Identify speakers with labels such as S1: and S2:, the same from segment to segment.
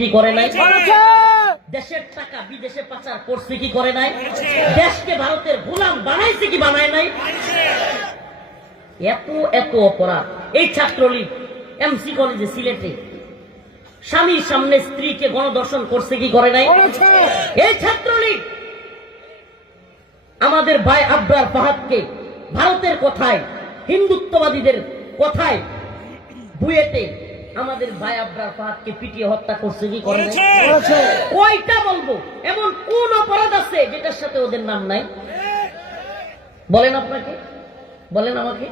S1: কি করে নাই? দেশের টাকা বিদেশে পাচার করছে কি করে নাই? দেশকে ভারতের গোলাম বানাইছে কি বানায় নাই? এত এত অপরাধ। এই ছাত্রলীগ এমসি কলেজে সিলেটে স্বামীর সামনে স্ত্রীকে গণদর্শন করছে কি করে নাই? এই ছাত্রলীগ আমাদের ভাই আব্রার ফাহাদকে ভারতের কথায় হিন্দুত্ববাদীদের কথায় বুয়েটে আমাদের ভাই আব্রার ফাহাদকে পিটিয়ে হত্যা করছে কি করে? নাই কয়টা বলব এমন কোন অপরাধ আছে যেটার সাথে ওদের নাম নাই? বলেন আপনাকে বলেন আমাকে।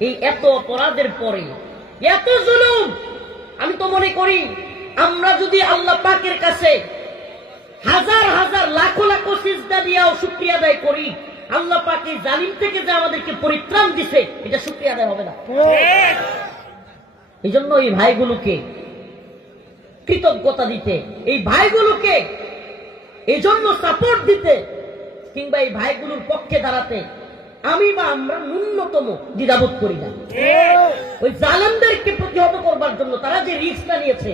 S1: এই এত অপরাধের পরে এত জুলুম আমি তো মনে করি আমরা যদি আল্লাহ পাকের কাছে হাজার হাজার লাখো লাখো সিজদা দিয়াও শুক্রিয়া আদায় করি আল্লাহ পাক জালিম থেকে যে আমাদেরকে পরিত্রাণ দিছে এটা শুক্রিয়া আদায় হবে না। এই জন্য এই ভাইগুলোকে কৃতজ্ঞতা দিতে এই ভাইগুলোকে এই জন্য সাপোর্ট দিতে কিংবা এই ভাইগুলোর পক্ষে দাঁড়াতে আমি বা আমরা ন্যূনতম দ্বিধাবোধ করি না। ওই জালেমদেরকে প্রতিহত করবার জন্য তারা যে রিস্কটা নিয়েছে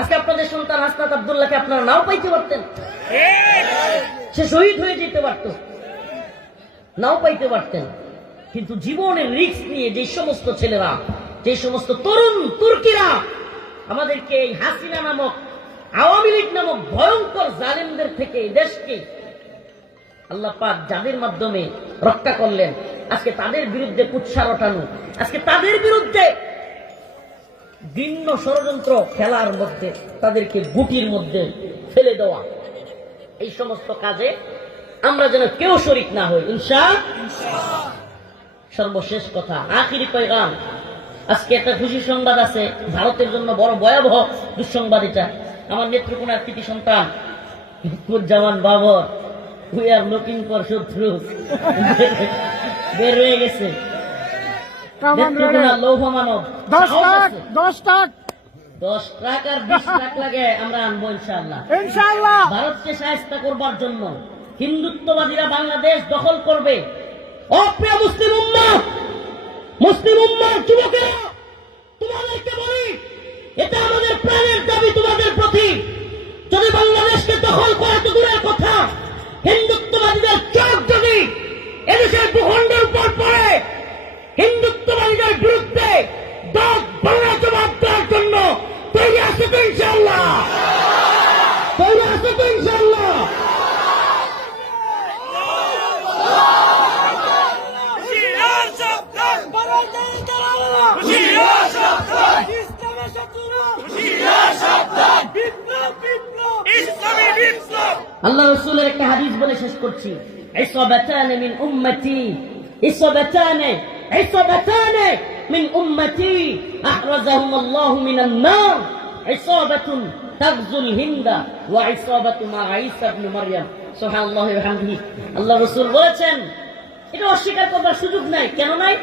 S1: আজকে আপনাদের সন্তান হাসনাত আবদুল্লাহকে আপনারা নাও পাইতে পারতেন। সে শহীদ হয়ে যেতে পারত নাও পাইতে পারতেন। কিন্তু জীবনের রিস্ক নিয়ে যে সমস্ত ছেলেরা যে সমস্ত তরুণ তুর্কিরা আমাদেরকে এই হাসিনা নামক, আওয়ামী লীগ নামক ভয়ঙ্কর জালেমদের থেকে দেশকে আল্লাহ পাক যাদের মাধ্যমে রক্ষা করলেন, আজকে তাদের বিরুদ্ধে কুৎসা রটানো, আজকে তাদের বিরুদ্ধে ভিন্ন ষড়যন্ত্র খেলার মধ্যে তাদেরকে গুটির মধ্যে ফেলে দেওয়া। এই সমস্ত কাজে আমরা যেন কেউ শরিক না হই, ইনশা সর্বশেষ কথা, আখিরি পয়গাম। আজকে একটা খুশি সংবাদ আছে ভারতের জন্য বড় ভয়াবহ দুঃসংবাদ এটা। আমার নেত্রকোনার কৃতি সন্তান Zaman Babar we are looking for শত্রু। বের হয়ে গেছে। নেত্রকোনার লৌহ মানব
S2: দশ লাখ দশ লাখ।
S1: দশ ট্রাক আর বিশ ট্রাক লাগে আমরা আনব ইনশাআল্লাহ।
S2: ইনশাআল্লাহ।
S1: ভারতকে সাহায্য করবার জন্য হিন্দুত্ববাদীরা বাংলাদেশ দখল করবে। অপ্রিয় মুসলিম উম্মা মুসলিম উম্মার যুবকেরা, তোমাদেরকে বলি, এটা আমাদের প্রাণের দাবি তোমাদের প্রতি। যদি বাংলাদেশকে দখল করা তো দূরের কথা, হিন্দুত্ববাদীদের চোখ যদি এদেশের ভূখণ্ডের উপর পড়ে, হিন্দুত্ববাদীদের বিরুদ্ধে দশ বাংলা জবাব দেওয়ার জন্য তৈরি আছে তো ইনশাল্লাহ তৈরি আছে তো ইনশাল্লাহ আল্লাহ রসুলের একটা হাদিস বলে শেষ করছি। বলেছেন, এটা অস্বীকার করবার সুযোগ নাই। কেন নাই?